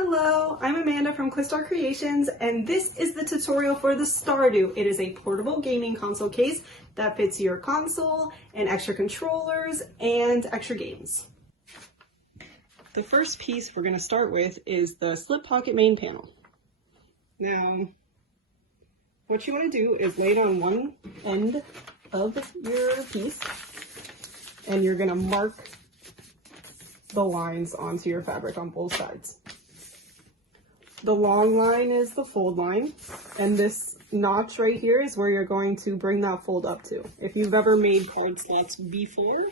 Hello, I'm Amanda from Star Creations, and this is the tutorial for the Stardew. It is a portable gaming console case that fits your console and extra controllers and extra games. The first piece we're going to start with is the slip pocket main panel. Now, what you want to do is lay it on one end of your piece, and you're going to mark the lines onto your fabric on both sides. The long line is the fold line, and this notch right here is where you're going to bring that fold up to. If you've ever made card slots before,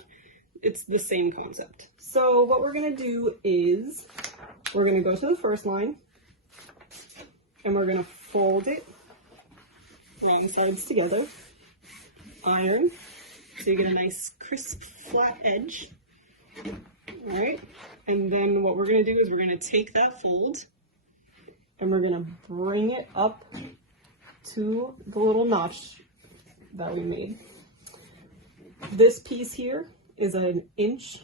it's the same concept. So what we're going to do is we're going to go to the first line, and we're going to fold it wrong sides together, iron, so you get a nice crisp flat edge. All right, and then what we're going to do is we're going to take that fold and we're gonna bring it up to the little notch that we made. This piece here is an inch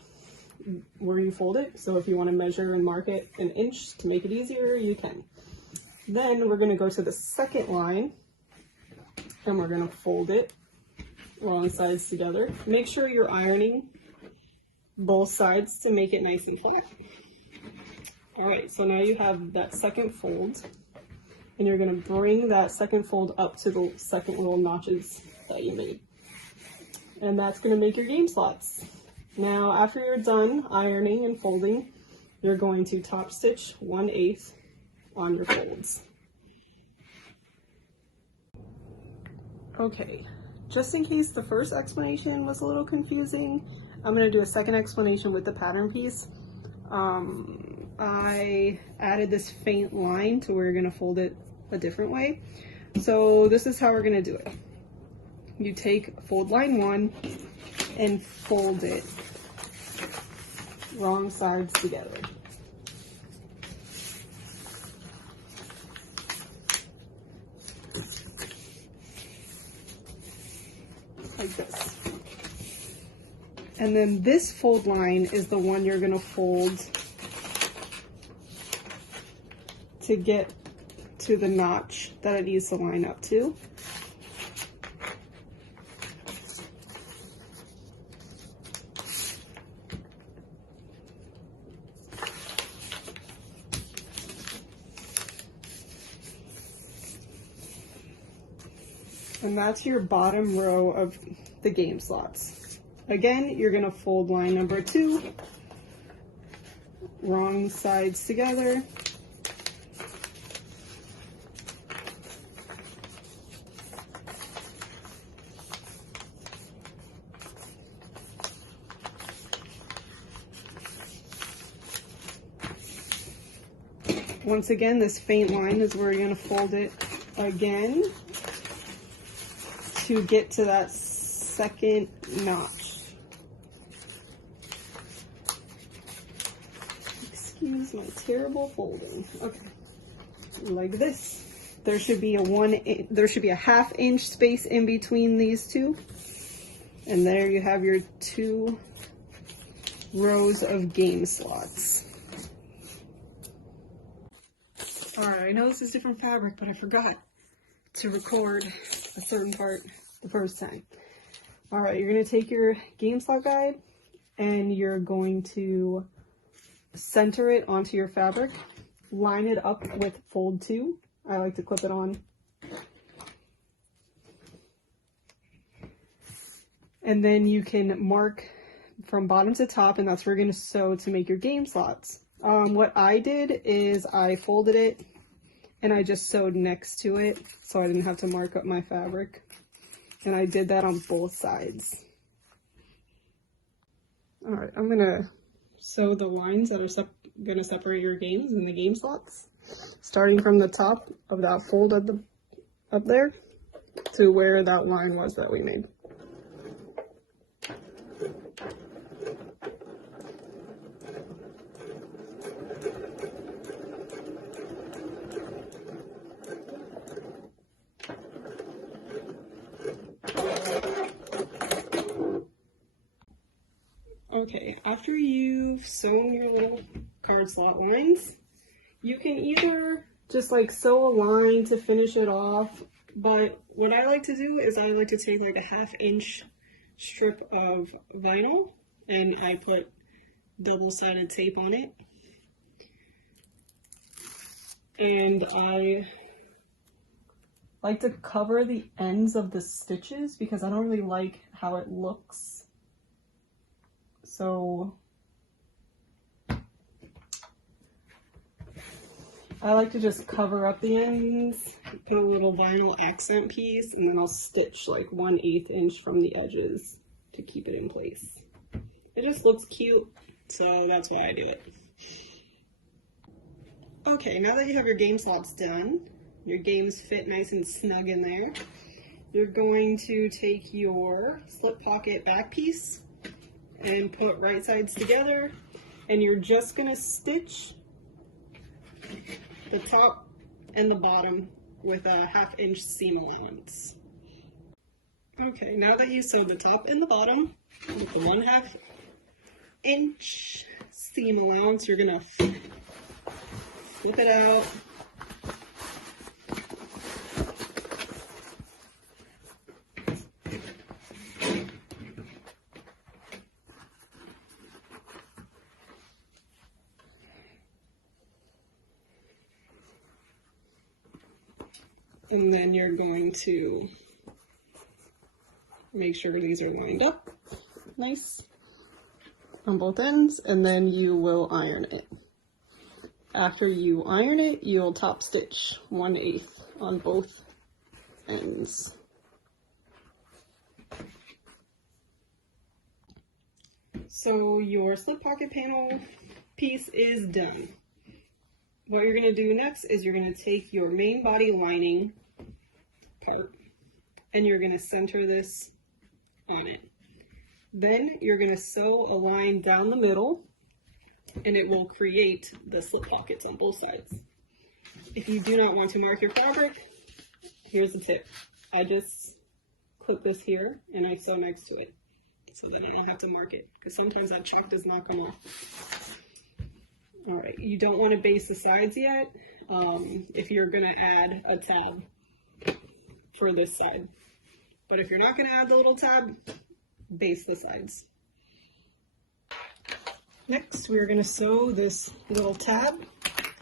where you fold it. So if you wanna measure and mark it an inch to make it easier, you can. Then we're gonna go to the second line and we're gonna fold it wrong sides together. Make sure you're ironing both sides to make it nice and flat. All right, so now you have that second fold, and you're gonna bring that second fold up to the second little notches that you made. And that's gonna make your game slots. Now, after you're done ironing and folding, you're going to top stitch 1/8 on your folds. Okay, just in case the first explanation was a little confusing, I'm gonna do a second explanation with the pattern piece. I added this faint line to where you're going to fold it a different way. So this is how we're going to do it. You take fold line 1 and fold it wrong sides together. Like this. And then this fold line is the one you're going to fold to get to the notch that it needs to line up to. And that's your bottom row of the game slots. Again, you're going to fold line number 2, wrong sides together. Once again, this faint line is where you're going to fold it again to get to that second notch. Excuse my terrible folding. Okay, like this. There should be a 1/2 inch space in between these two, and there you have your 2 rows of game slots. Alright, I know this is different fabric, but I forgot to record a certain part the first time. Alright, you're going to take your game slot guide and you're going to center it onto your fabric, line it up with fold 2. I like to clip it on. And then you can mark from bottom to top, and that's where you're going to sew to make your game slots. What I did is I folded it and I just sewed next to it so I didn't have to mark up my fabric. And I did that on both sides. All right, I'm gonna sew the lines that are gonna separate your games and the game slots, starting from the top of that fold up there to where that line was that we made. Okay, after you've sewn your little card slot lines, You can either just like sew a line to finish it off, but what I like to do is I like to take like a 1/2 inch strip of vinyl and I put double-sided tape on it. And I like to cover the ends of the stitches because I don't really like how it looks. So I like to just cover up the ends, put a little vinyl accent piece, and then I'll stitch like 1/8 inch from the edges to keep it in place. It just looks cute, so that's why I do it. Okay, now that you have your game slots done, your games fit nice and snug in there, you're going to take your slip pocket back piece and put right sides together, and you're just gonna stitch the top and the bottom with a 1/2 inch seam allowance. Okay, now that you sewed the top and the bottom with the 1/2 inch seam allowance, you're gonna flip it out. And then you're going to make sure these are lined up nice on both ends, and then you will iron it. After you iron it, you'll top stitch 1/8 on both ends. So your slip pocket panel piece is done. What you're going to do next is you're going to take your main body lining part and you're going to center this on it. Then you're going to sew a line down the middle and it will create the slip pockets on both sides. If you do not want to mark your fabric, here's the tip. I just clip this here and I sew next to it so that I don't have to mark it, because sometimes that check does not come off. All right, you don't want to base the sides yet if you're going to add a tab for this side. But if you're not going to add the little tab, base the sides. Next, we're going to sew this little tab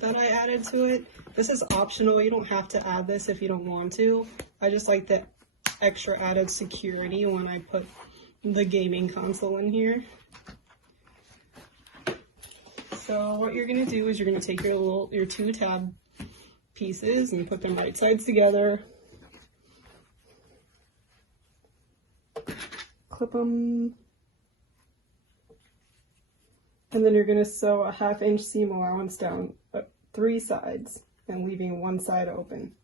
that I added to it. This is optional. You don't have to add this if you don't want to. I just like the extra added security when I put the gaming console in here. So what you're going to do is you're going to take your two tab pieces and put them right sides together. Clip them. And then you're going to sew a 1/2 inch seam allowance down 3 sides and leaving one side open.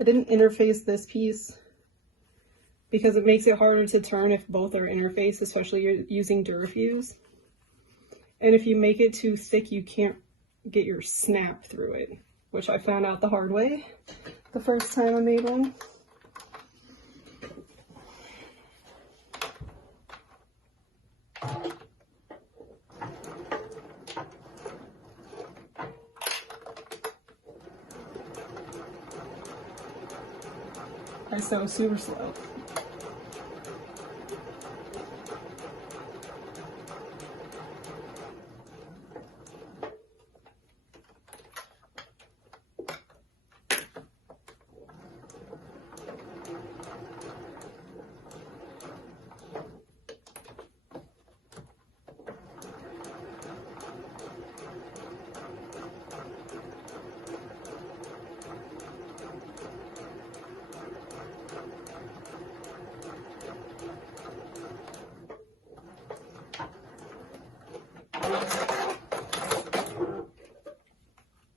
I didn't interface this piece because it makes it harder to turn if both are interfaced, especially you're using Durafuse. And if you make it too thick, you can't get your snap through it, which I found out the hard way the first time I made one. I sew super slow.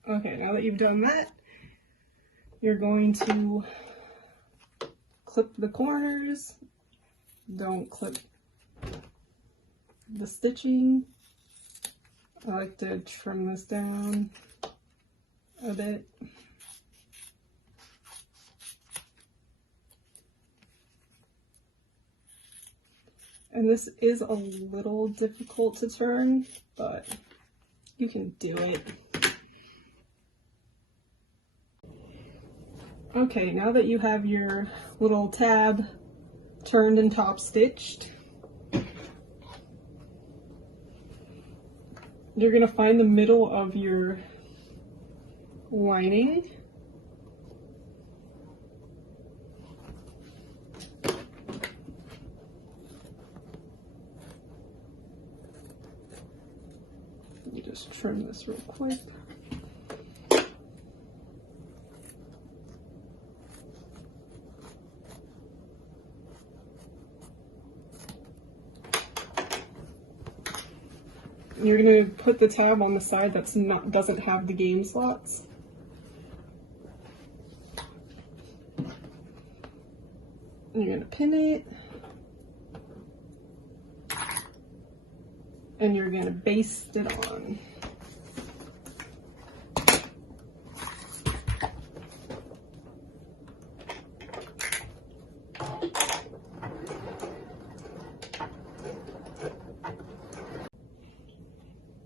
Okay, now that you've done that, you're going to clip the corners. Don't clip the stitching. I like to trim this down a bit. And this is a little difficult to turn, but you can do it. Okay, now that you have your little tab turned and top stitched, you're going to find the middle of your lining. Let me just trim this real quick. You're going to put the tab on the side that's doesn't have the game slots. And you're going to pin it. And you're going to baste it on.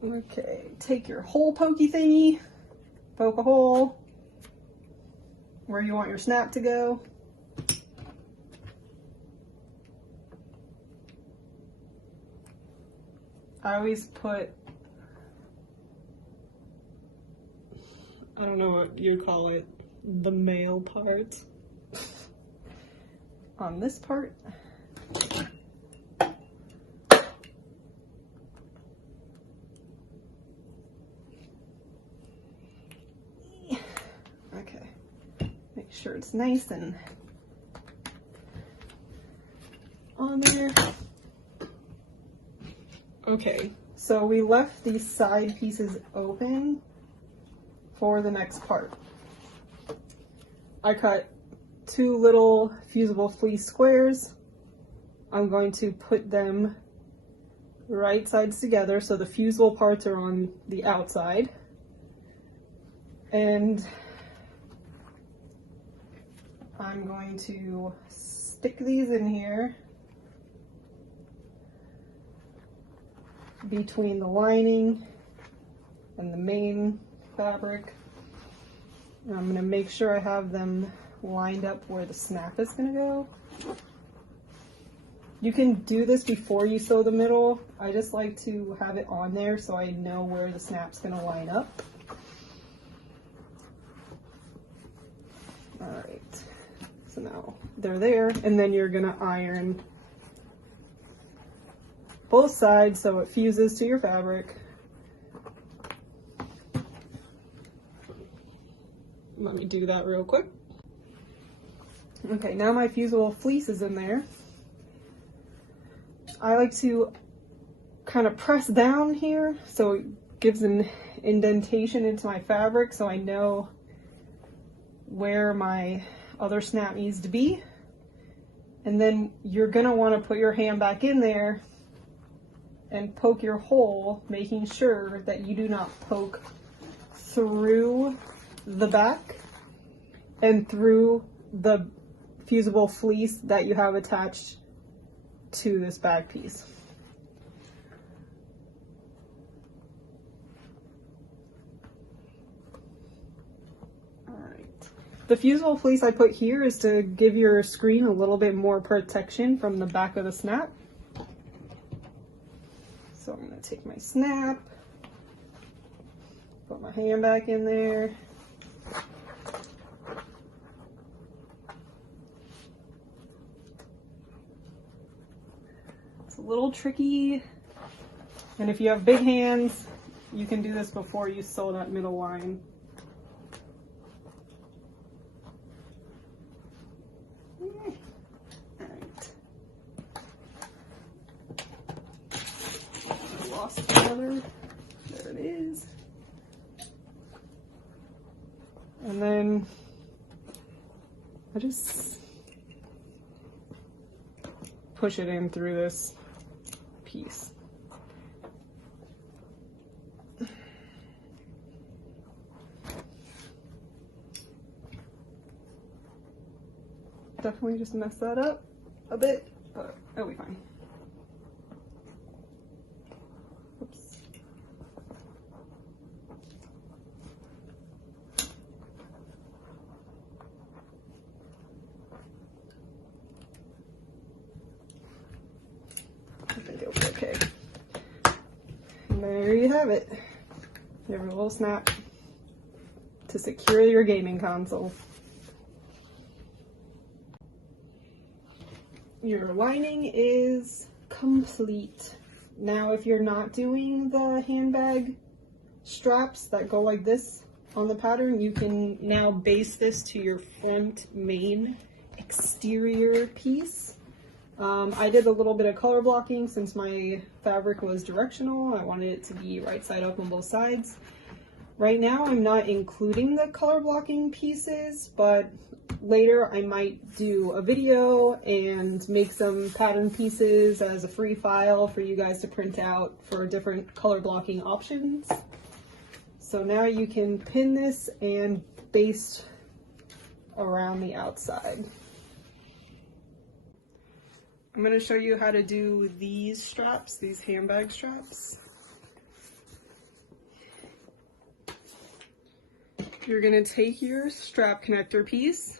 Okay, take your hole pokey thingy, poke a hole where you want your snap to go. I always put, I don't know what you call it, the male part on this part. Okay, make sure it's nice and on there. Okay, so we left these side pieces open for the next part. I cut 2 little fusible fleece squares. I'm going to put them right sides together so the fusible parts are on the outside. And I'm going to stick these in here between the lining and the main fabric. And I'm going to make sure I have them lined up where the snap is going to go. You can do this before you sew the middle. I just like to have it on there so I know where the snap's going to line up. Alright, so now they're there, and then you're going to iron both sides so it fuses to your fabric. Let me do that real quick. Okay, now my fusible fleece is in there. I like to kind of press down here so it gives an indentation into my fabric so I know where my other snap needs to be. And then you're going to want to put your hand back in there and poke your hole, making sure that you do not poke through the back and through the fusible fleece that you have attached to this back piece. Alright. The fusible fleece I put here is to give your screen a little bit more protection from the back of the snap. So I'm going to take my snap, put my hand back in there. It's a little tricky, and if you have big hands, you can do this before you sew that middle line. There it is. And then I just push it in through this piece. Definitely just mess that up a bit, but it'll be fine. there you have it. You have a little snap to secure your gaming console. Your lining is complete. Now, if you're not doing the handbag straps that go like this on the pattern, you can now base this to your front main exterior piece. I did a little bit of color blocking since my fabric was directional. I wanted it to be right side up on both sides. Right now I'm not including the color blocking pieces, but later I might do a video and make some pattern pieces as a free file for you guys to print out for different color blocking options. So now you can pin this and baste around the outside. I'm going to show you how to do these straps, these handbag straps. You're going to take your strap connector piece,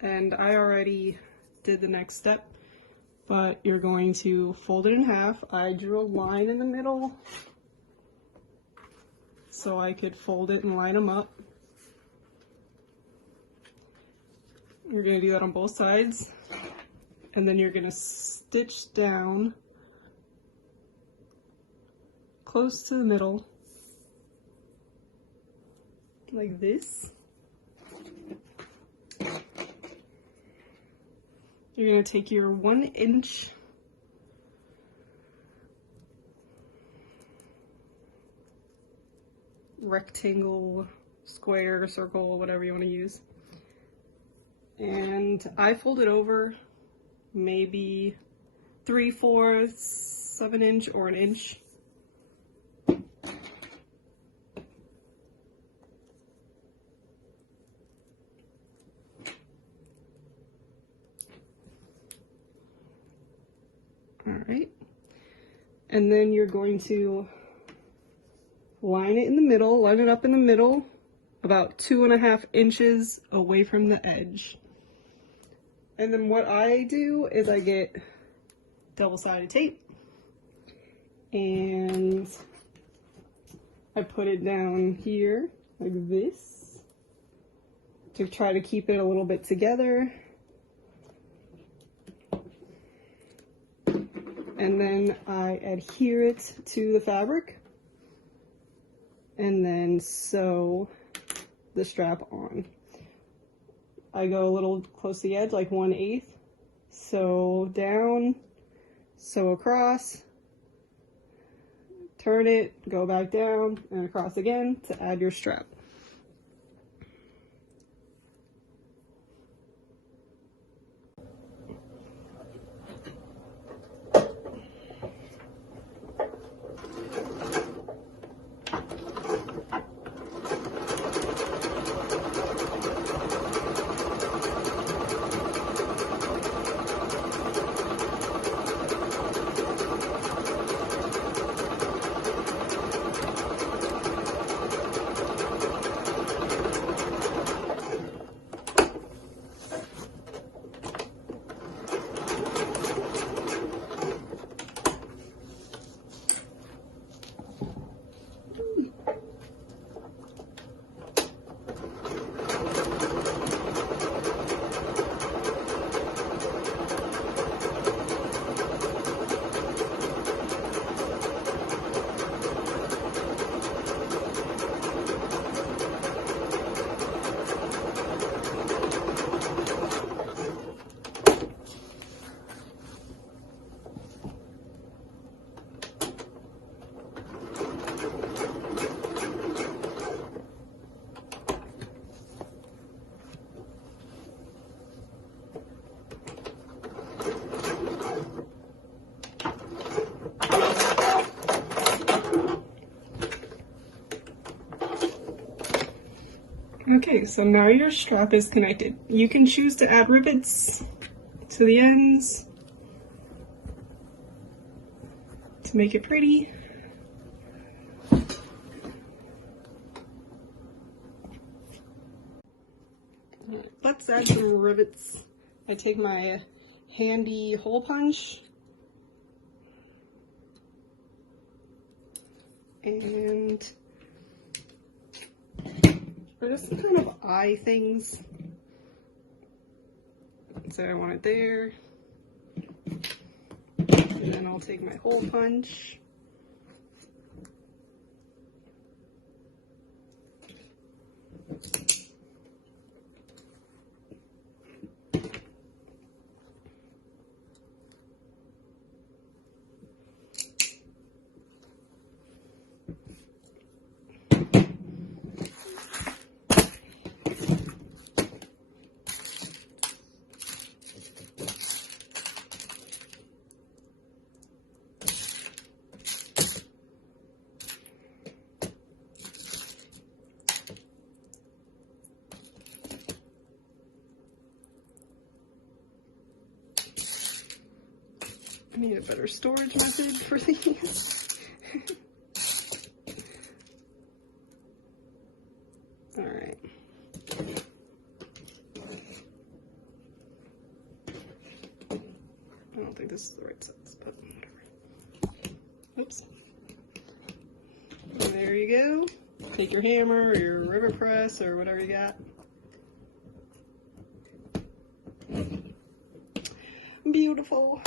and I already did the next step, but you're going to fold it in half. I drew a line in the middle so I could fold it and line them up. You're going to do that on both sides, and then you're going to stitch down close to the middle like this. You're going to take your 1 inch rectangle, square, circle, whatever you want to use. And I fold it over maybe 3/4 of an inch or an inch. All right. And then you're going to line it in the middle, line it up in the middle, about 2.5 inches away from the edge. And then what I do is I get double-sided tape and I put it down here like this to try to keep it a little bit together. And then I adhere it to the fabric and then sew the strap on. I go a little close to the edge, like 1/8. Sew down, sew across, turn it, go back down and across again to add your strap. Okay, so now your strap is connected. You can choose to add rivets to the ends to make it pretty. Let's add some rivets. I take my handy hole punch and just kind of eye things. So I want it there, and then I'll take my hole punch. I need a better storage method for these. All right. I don't think this is the right size, but whatever. Oops. And there you go. Take your hammer or your river press or whatever you got. Beautiful.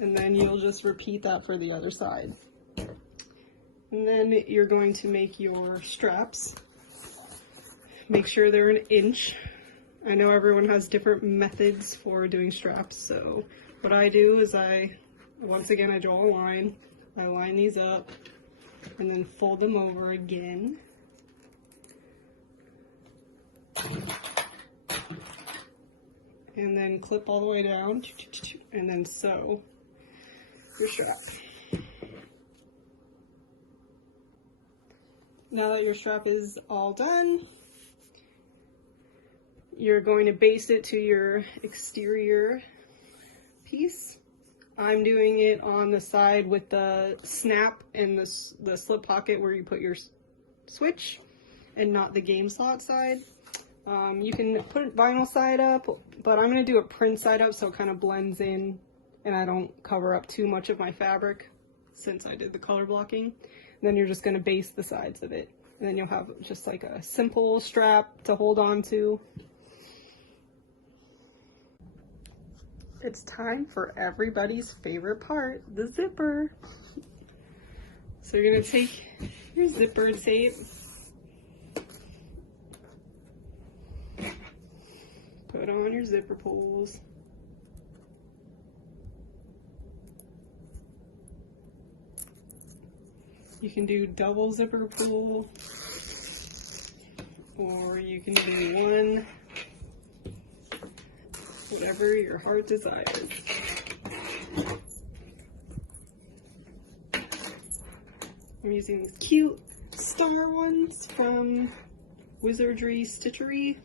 And then you'll just repeat that for the other side. And then you're going to make your straps. Make sure they're an inch. I know everyone has different methods for doing straps, so what I do is once again, I draw a line. I line these up and then fold them over again. And then clip all the way down, and then sew your strap. Now that your strap is all done, you're going to baste it to your exterior piece. I'm doing it on the side with the snap and the slip pocket where you put your switch, and not the game slot side. You can put vinyl side up, but I'm going to do a print side up so it kind of blends in and I don't cover up too much of my fabric since I did the color blocking. And then you're just going to baste the sides of it. And then you'll have just like a simple strap to hold on to. It's time for everybody's favorite part, the zipper. So you're going to take your zipper tape, put on your zipper pulls. You can do double zipper pull, or you can do one, whatever your heart desires. I'm using these cute star ones from Wizardry Stitchery.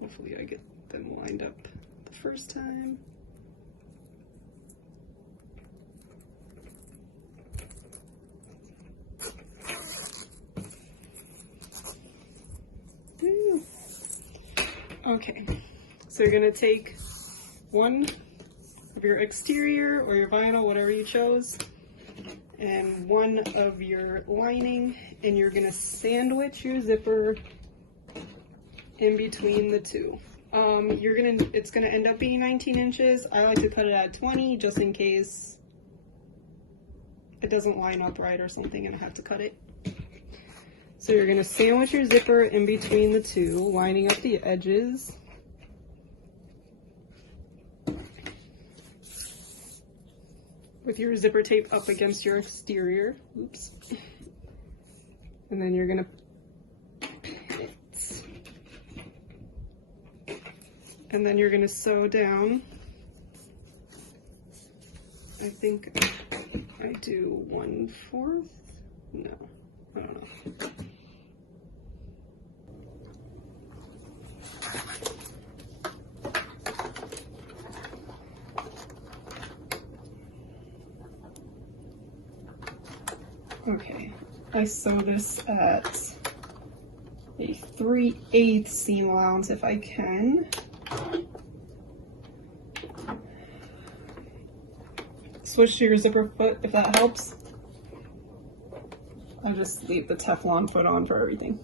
Hopefully I get them lined up the first time. Okay, so you're going to take one of your exterior or your vinyl, whatever you chose, and one of your lining, and you're going to sandwich your zipper in between the two. It's gonna end up being 19 inches. I like to cut it at 20 just in case it doesn't line up right or something and I have to cut it. So you're gonna sandwich your zipper in between the two, lining up the edges. With your zipper tape up against your exterior. Oops. And then you're gonna and then you're going to sew down. I think I do 1/4. No, I don't know. Okay, I sew this at a 3/8 seam allowance if I can. Switch to your zipper foot if that helps. I just leave the Teflon foot on for everything.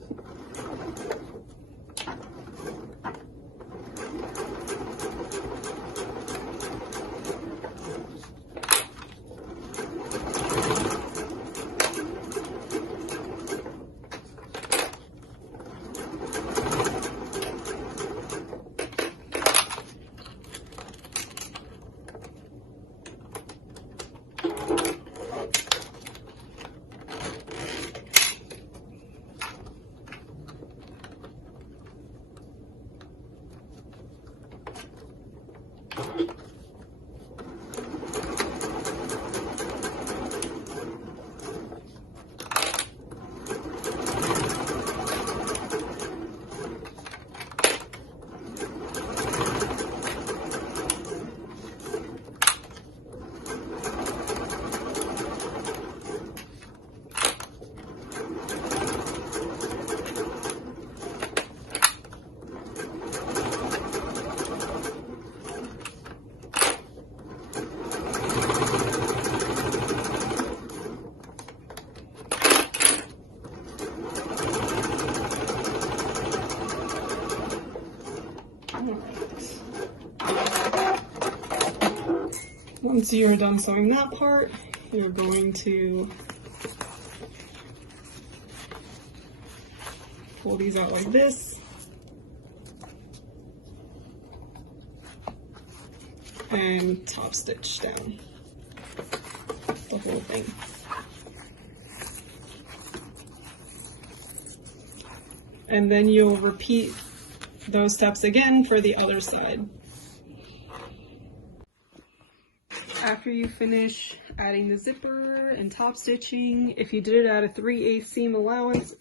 Once you're done sewing that part, you're going to pull these out like this and top stitch down the whole thing. And then you'll repeat those steps again for the other side. After you finish adding the zipper and top stitching, if you did it at a 3/8 seam allowance,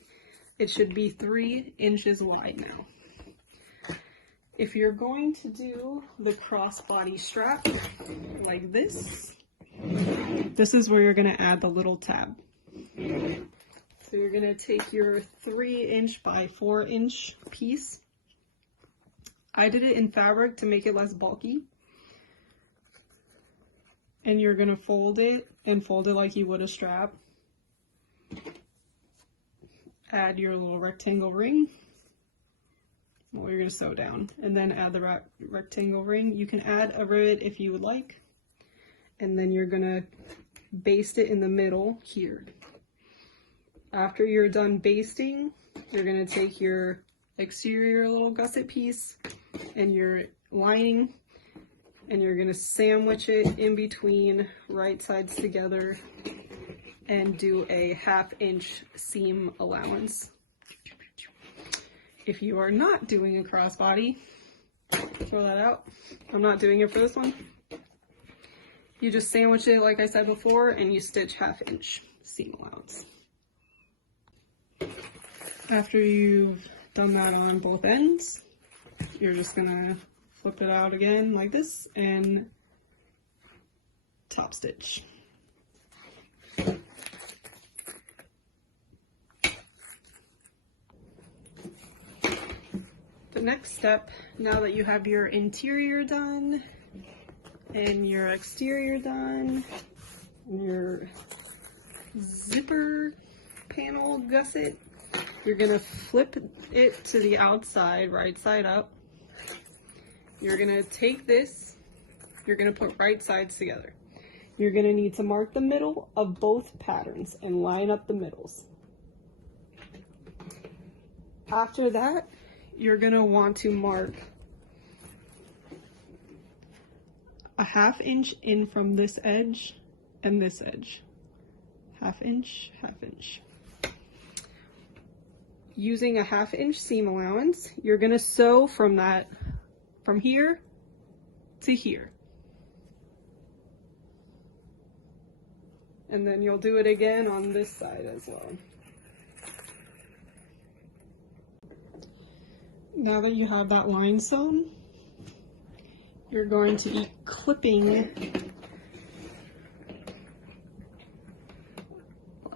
it should be 3 inches wide now. If you're going to do the crossbody strap like this, this is where you're going to add the little tab. So you're going to take your 3" by 4" piece. I did it in fabric to make it less bulky. And you're going to fold it like you would a strap. Add your little rectangle ring. Well, you're going to sew down. And then add the rectangle ring. You can add a rivet if you would like. And then you're going to baste it in the middle here. After you're done basting, you're going to take your exterior little gusset piece and your lining, and you're going to sandwich it in between right sides together and do a 1/2" seam allowance. If you are not doing a crossbody, throw that out. I'm not doing it for this one. You just sandwich it like I said before, and you stitch 1/2" seam allowance. After you've done that on both ends, you're just gonna flip it out again like this and top stitch. The next step, now that you have your interior done and your exterior done, and your zipper panel gusset, you're gonna flip it to the outside, right side up. You're gonna take this, you're gonna put right sides together. You're gonna need to mark the middle of both patterns and line up the middles. After that, you're gonna want to mark a 1/2" in from this edge and this edge. 1/2", 1/2". Using a 1/2" seam allowance, you're gonna sew from here to here. And then you'll do it again on this side as well. Now that you have that line sewn, you're going to be clipping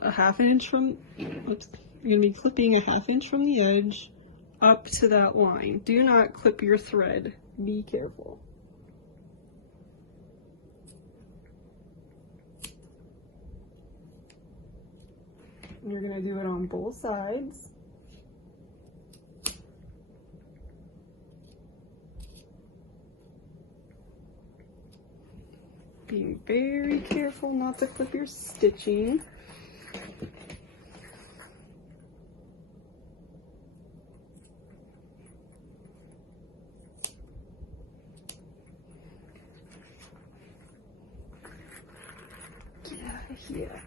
a ½ inch from, oops, you're gonna be clipping a ½ inch from the edge up to that line. Do not clip your thread. Be careful. And you're gonna do it on both sides. Being very careful not to clip your stitching. Get out of here.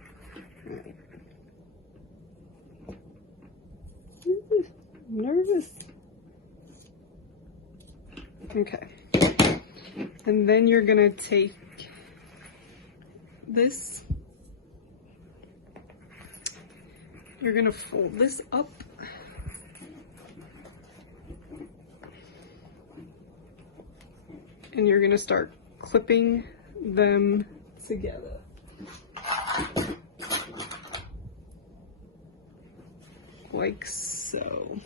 All right. Ooh, I'm nervous. Okay. And then you're gonna take this, you're gonna fold this up and you're gonna start clipping them together. Like so.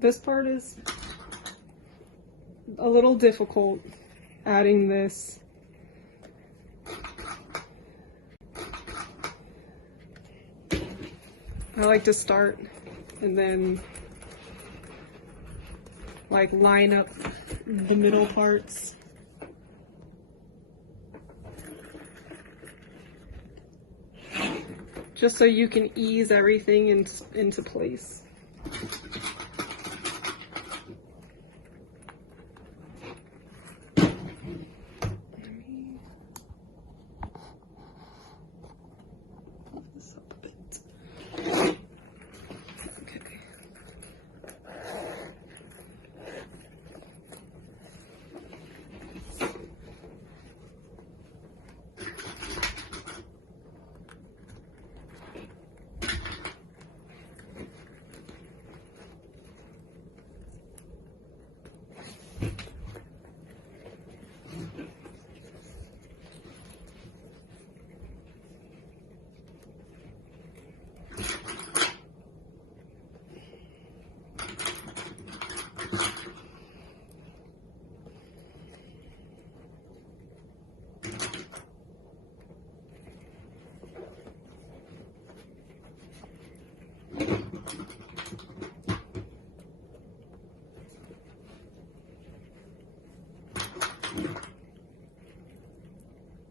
This part is a little difficult, adding this. I like to start and then like line up the middle parts. Just so you can ease everything into place.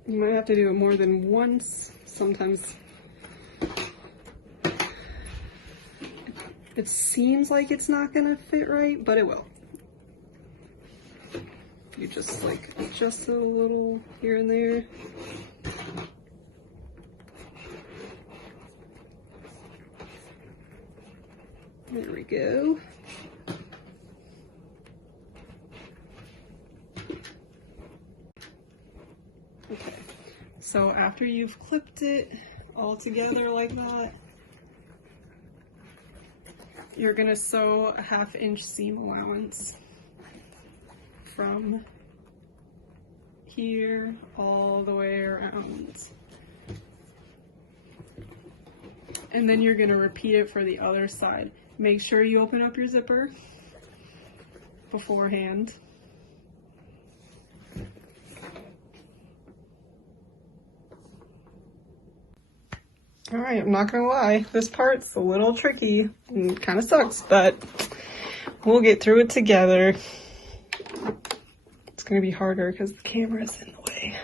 You might have to do it more than once. Sometimes it seems like it's not gonna fit right, but it will. You just like adjust it a little here and there. There we go. Okay, so after you've clipped it all together like that, you're gonna sew a ½ inch seam allowance from here all the way around. And then you're gonna repeat it for the other side. Make sure you open up your zipper beforehand. All right, I'm not gonna lie, this part's a little tricky and kind of sucks, but we'll get through it together. It's gonna be harder because the camera's in the way.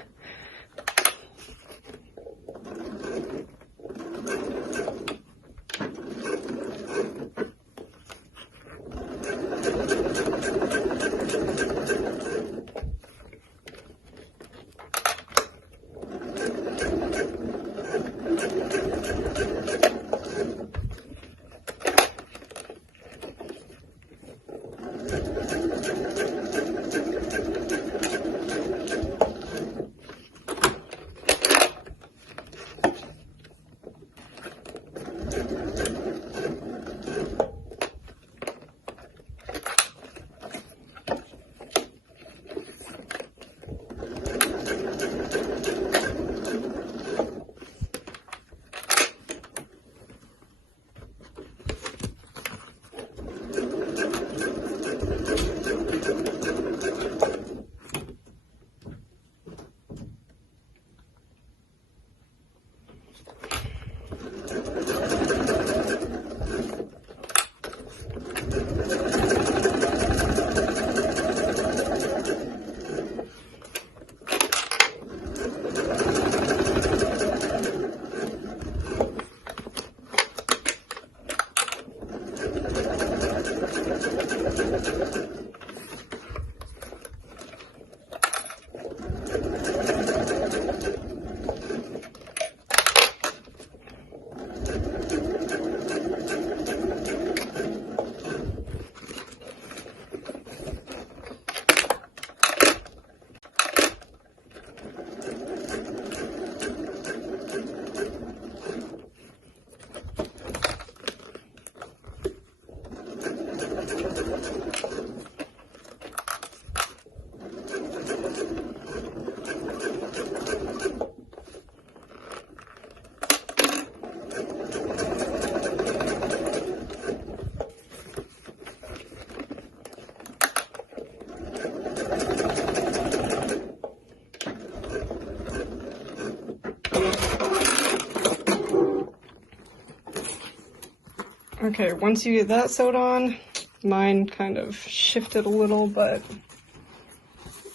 Okay, once you get that sewed on, mine kind of shifted a little, but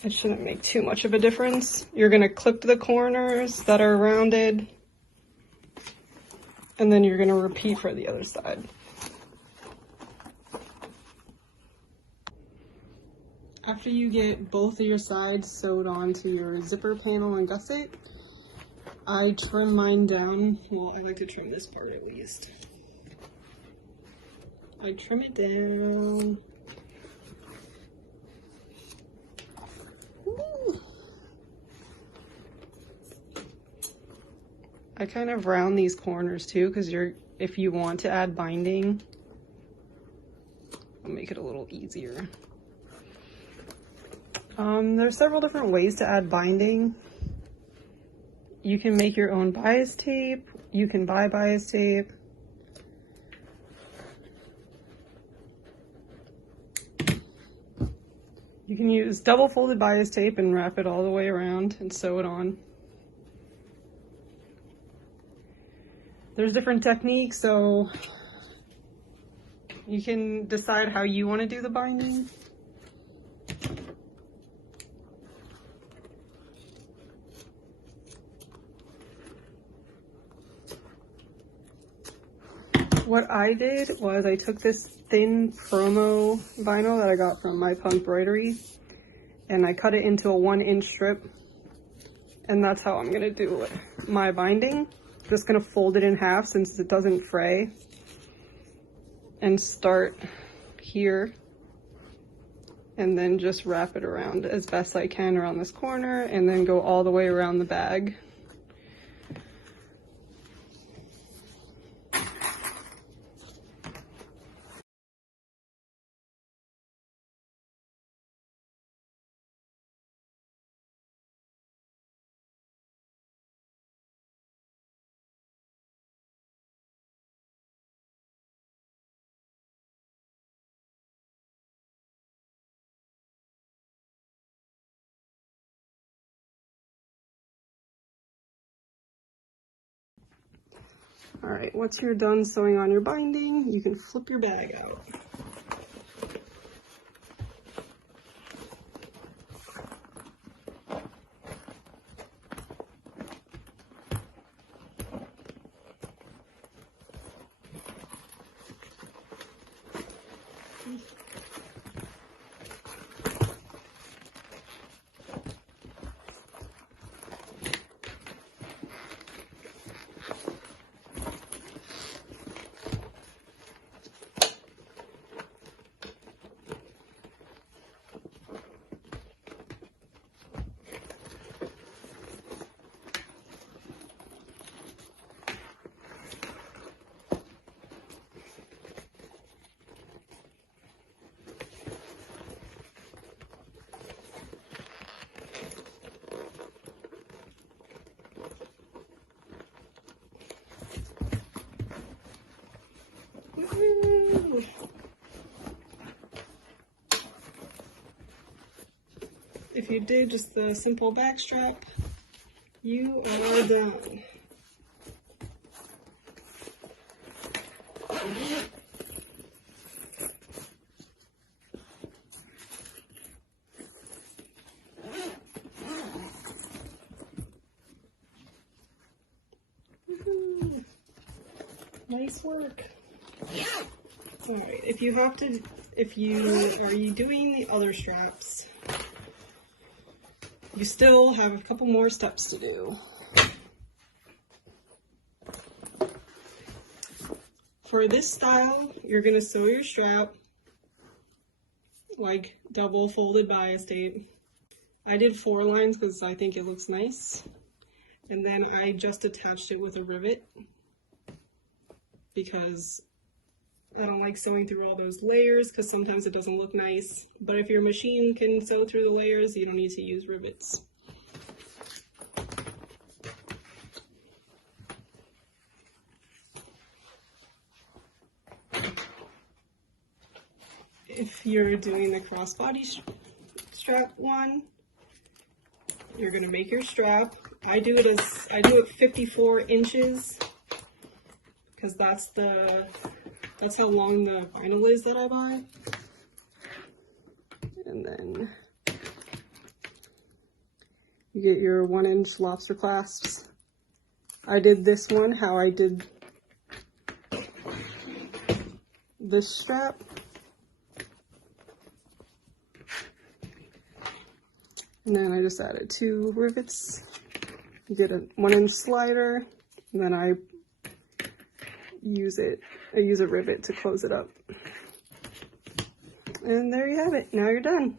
it shouldn't make too much of a difference. You're gonna clip the corners that are rounded, and then you're gonna repeat for the other side. After you get both of your sides sewed onto your zipper panel and gusset, I trim mine down. Well, I like to trim this part at least. I trim it down. Woo. I kind of round these corners too, because if you want to add binding, it'll make it a little easier. There's several different ways to add binding. You can make your own bias tape. You can buy bias tape. You can use double folded bias tape and wrap it all the way around and sew it on. There's different techniques, so you can decide how you want to do the binding. What I did was I took this thin promo vinyl that I got from My Punk Embroidery and I cut it into a 1-inch strip, and that's how I'm gonna do my binding. Just gonna fold it in half since it doesn't fray, and start here and then just wrap it around as best I can around this corner and then go all the way around the bag. All right, once you're done sewing on your binding, you can flip your bag out. If you did just the simple back strap, you are done. Nice work. All right, if you are you doing the other straps, you still have a couple more steps to do. For this style, you're gonna sew your strap like double folded bias tape. I did 4 lines because I think it looks nice. And then I just attached it with a rivet because I don't like sewing through all those layers because sometimes it doesn't look nice. But if your machine can sew through the layers, you don't need to use rivets. If you're doing the crossbody strap one, you're going to make your strap. I do it 54 inches because that's the That's how long the vinyl is that I buy. And then you get your 1-inch lobster clasps. I did this one how I did this strap. And then I just added 2 rivets. You get a 1-inch slider, and then I use a rivet to close it up. And there you have it. Now you're done.